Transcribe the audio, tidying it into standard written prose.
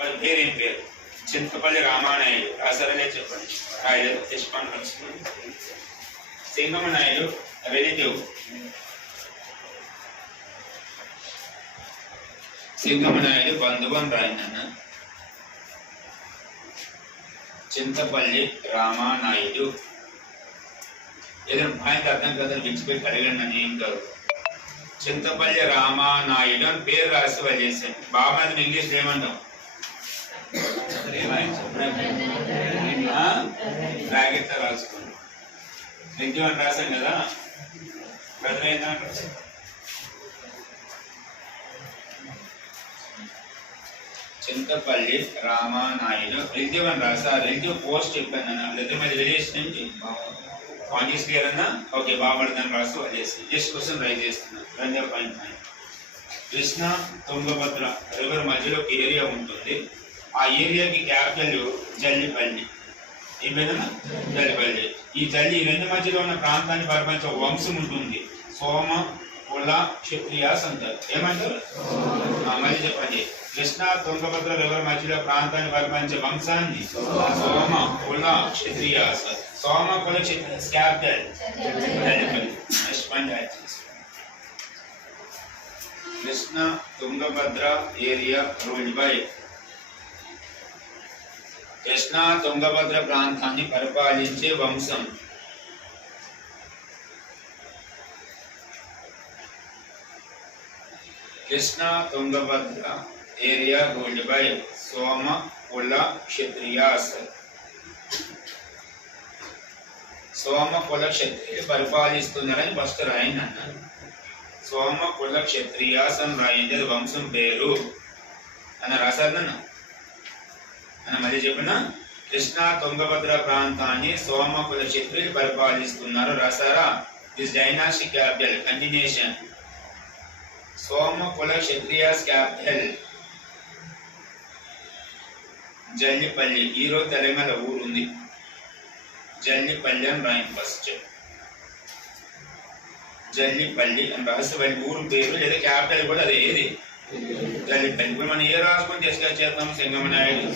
వాళ్ళ పేరు ఏం పేరు? చింతపల్లి రామానాయుడు. రాసారలే చెప్పండి. రాయలేదు, తెచ్చుకొని రాసుకోండి. సింగమనాయుడు రిలేటివ్. సింగమనాయుడు బంధువం రాయిందన్న. చింతపల్లి రామానాయుడు. ఏదైనా పాయింట్ అర్థం కదా విడిచిపోయి అడగండి అని ఏం కాదు. చింతపల్లి రామానాయుడు అని పేరు రాసి వాళ్ళు చేశాను. బాబా ఇంగ్లీష్ ఏమంటాం? బ్రాకెట్ రాసుకోండి. రిజ్యూ అని రాశాం కదా, అర్థమైందా? చింతపల్లి రామానాయుడు రిజ్యూ అని రాసా. రిజ్యూ పోస్ట్ చెప్పాను అన్న. లేదా మరి రిలేషన్ ఏంటి? పాయింట్ క్లియర్ అన్నా? ఓకే, బాగుపడతాను రాసు వదిలేసి జస్ట్ క్వశ్చన్ రైజ్ చేస్తున్నాను. రెండో పాయింట్. కృష్ణ తుంగభద్ర రివర్ మధ్యలో ఒక ఏరియా ఉంటుంది. ఆ ఏరియాకి క్యాపిటల్ జల్లిపల్లి. ఏం పేదన్నా? జల్లిపల్లి. ఈ రెండు మధ్యలో ఉన్న ప్రాంతాన్ని పరిపాలించే వంశం ఉంటుంది. సోమ కుల క్షత్రియాస్ అంటారు. ఏమంటారు? మళ్ళీ చెప్పండి. కృష్ణ తుంగభద్ర రివర్ మధ్యలో ప్రాంతాన్ని పరిపాలించే వంశాన్ని సోమ Kula Kshatriyas. Soma Kula Kshatriyas capital Jallipalli. Next point add చేసి Krishna Tungabhadra area ruled by. Krishna Tungabhadra ప్రాంతాన్ని పరిపాలించే వంశం Krishna Tungabhadra area ruled by Soma Kula Kshatriyas. Soma Kula క్షత్రియులు పరిపాలిస్తున్నారని ఫస్ట్ రాయండి అన్నారు. సోమ కుల క్షత్రియాస్ అని రాయండి, అది వంశం పేరు అన్న. రాశారన్న అన్న. మళ్ళీ చెప్పిన కృష్ణా తుంగభద్ర ప్రాంతాన్ని సోమ కుల క్షత్రియులు పరిపాలిస్తున్నారు. రాసారా? This dynastic capital continuation. Soma Kula Kshatriyas capital Jallipalli. ఈరోజు తెలంగాణ ఊరు ఉంది జల్లిపల్లి అని రాయండి. ఫస్ట్ జల్లిపల్లి అని రాస్తే ఊరు పేరు లేదా క్యాపిటల్ కూడా అదే. ఏది? జల్లిపల్లి. ఇప్పుడు మనం ఏ రాసుకొని డిస్కస్ చేద్దాం? సింగమనాయుడు.